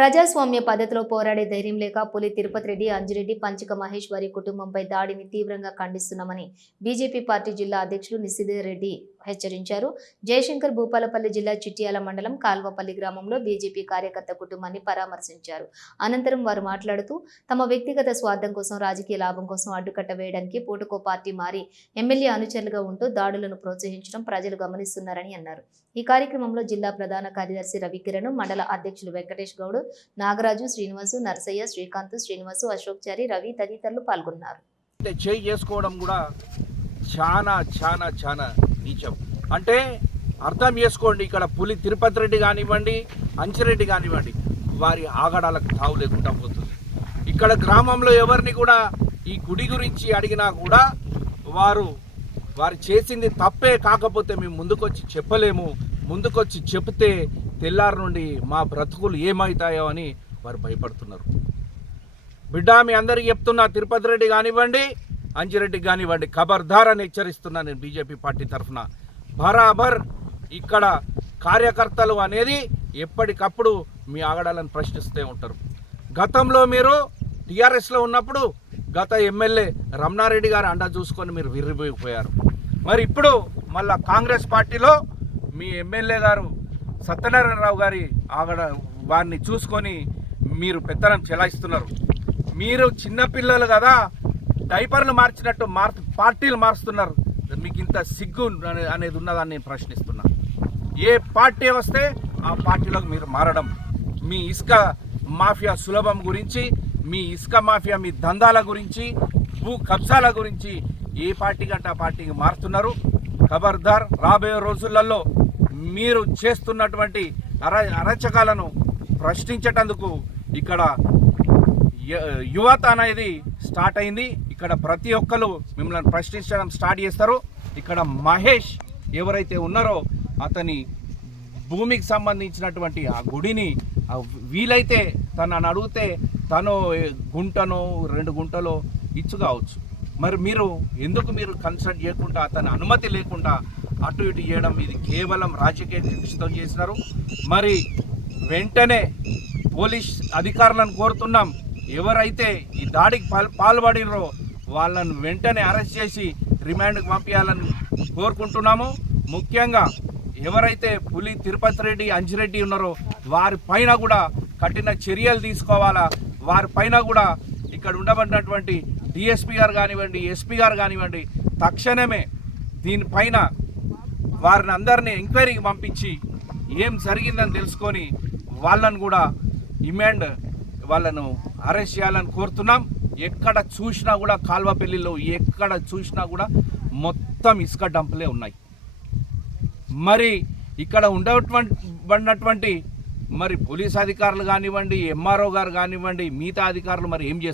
ప్రజాస్వామ్య పద్ధతిలో పోరాడే ధైర్యం లేక పులి తిరుపతి రెడ్డి, అంజిరెడ్డి, పంచక మహేష్ వారి కుటుంబంపై దాడిని తీవ్రంగా ఖండిస్తున్నామని బీజేపీ పార్టీ జిల్లా అధ్యక్షులు నిశిధర్ రెడ్డి హెచ్చరించారు. జయశంకర్ భూపాలపల్లి జిల్లా చిట్యాల మండలం కాల్వపల్లి గ్రామంలో బీజేపీ కార్యకర్త కుటుంబాన్ని పరామర్శించారు. అనంతరం వారు మాట్లాడుతూ తమ వ్యక్తిగత స్వార్థం కోసం, రాజకీయ లాభం కోసం అడ్డుకట్ట వేయడానికి పూటకో పార్టీ మారి ఎమ్మెల్యే అనుచరులుగా ఉంటూ దాడులను ప్రోత్సహించడం ప్రజలు గమనిస్తున్నారని అన్నారు. ఈ కార్యక్రమంలో జిల్లా ప్రధాన కార్యదర్శి రవికిరణ్, మండల అధ్యక్షులు వెంకటేష్ గౌడ్, నాగరాజు, శ్రీనివాసు, నరసయ్య, శ్రీకాంత్, శ్రీనివాసు, అశోక్ చారి, రవి తదితరులు పాల్గొన్నారు. చేసుకోవడం కూడా చాలా చాలా చాలా నీచం. అంటే అర్థం చేసుకోండి, ఇక్కడ పులి తిరుపతి రెడ్డి కానివ్వండి, అంచిరెడ్డి కానివ్వండి, వారి ఆగడాలకు తావు లేకుండా పోతుంది. ఇక్కడ గ్రామంలో ఎవరిని కూడా ఈ గుడి గురించి అడిగినా కూడా వారు చేసింది తప్పే, కాకపోతే మేము ముందుకొచ్చి చెప్పలేము, ముందుకొచ్చి చెప్తే తెల్లారి నుండి మా బ్రతుకులు ఏమవుతాయో అని వారు భయపడుతున్నారు. బిడ్డ, మీ అందరికీ చెప్తున్నా, తిరుపతి రెడ్డి కానివ్వండి, అంజిరెడ్డికి కానివ్వండి, ఖబర్దార్ అని హెచ్చరిస్తున్నా నేను బీజేపీ పార్టీ తరఫున. బరాబర్ ఇక్కడ కార్యకర్తలు అనేది ఎప్పటికప్పుడు మీ ఆగడాలను ప్రశ్నిస్తూ ఉంటారు. గతంలో మీరు టీఆర్ఎస్లో ఉన్నప్పుడు గత ఎమ్మెల్యే రమణారెడ్డి గారు అండా చూసుకొని మీరు విర్రిపోయిపోయారు. మరి ఇప్పుడు మళ్ళా కాంగ్రెస్ పార్టీలో మీ ఎమ్మెల్యే గారు సత్యనారాయణరావు గారి వారిని చూసుకొని మీరు పెత్తనం చెలాయిస్తున్నారు. మీరు చిన్నపిల్లలు కదా, డైపర్లు మార్చినట్టు పార్టీలు మారుస్తున్నారు. మీకు ఇంత సిగ్గు అనేది ఉన్నదాన్ని నేను ప్రశ్నిస్తున్నా. ఏ పార్టీ వస్తే ఆ పార్టీలోకి మీరు మారడం, మీ ఇసుక మాఫియా సులభం గురించి, మీ ఇసుక మాఫియా మీ దందాల గురించి, భూ కబ్జాల గురించి ఏ పార్టీ కంటే ఆ పార్టీకి మారుతున్నారు. ఖబర్దార్, రాబోయే రోజులలో మీరు చేస్తున్నటువంటి అరాచకాలను ప్రశ్నించేటందుకు ఇక్కడ యువత అనేది స్టార్ట్ అయింది. ఇక్కడ ప్రతి ఒక్కరు మిమ్మల్ని ప్రశ్నించడం స్టార్ట్ చేస్తారు. ఇక్కడ మహేష్ ఎవరైతే ఉన్నారో అతని భూమికి సంబంధించినటువంటి ఆ గుడిని వీలైతే తనని అడిగితే తను గుంటనో 2 గుంటలో ఇచ్చు కావచ్చు. మరి మీరు ఎందుకు కన్సల్ట్ చేయకుండా, అతని అనుమతి లేకుండా అటు ఇటు చేయడం, ఇది కేవలం రాజకీయ కృషితో చేసినారు. మరి వెంటనే పోలీస్ అధికారులను కోరుతున్నాం, ఎవరైతే ఈ దాడికి పాల్పడినరో వాళ్ళను వెంటనే అరెస్ట్ చేసి రిమాండ్కి పంపించాలని కోరుకుంటున్నాము. ముఖ్యంగా ఎవరైతే పులి తిరుపతి రెడ్డి, అంజిరెడ్డి ఉన్నారో వారి పైన కూడా కఠిన చర్యలు తీసుకోవాలా. వారి పైన కూడా ఇక్కడ ఉండబడినటువంటి డిఎస్పీ గారు కానివ్వండి, ఎస్పీ గారు కానివ్వండి, తక్షణమే దీనిపైన వారిని అందరినీ ఎంక్వైరీకి పంపించి ఏం జరిగిందని తెలుసుకొని వాళ్ళను కూడా వాళ్ళను అరెస్ట్ చేయాలని కోరుతున్నాం. ఎక్కడ చూసినా కూడా కాల్వపల్లిలో ఎక్కడ చూసినా కూడా మొత్తం ఇసుక డంపులే ఉన్నాయి. మరి ఇక్కడ ఉండబడినటువంటి మరి పోలీస్ అధికారులు కానివ్వండి, ఎంఆర్ఓ గారు కానివ్వండి, మిగతా అధికారులు మరి ఏం చేస్తారు?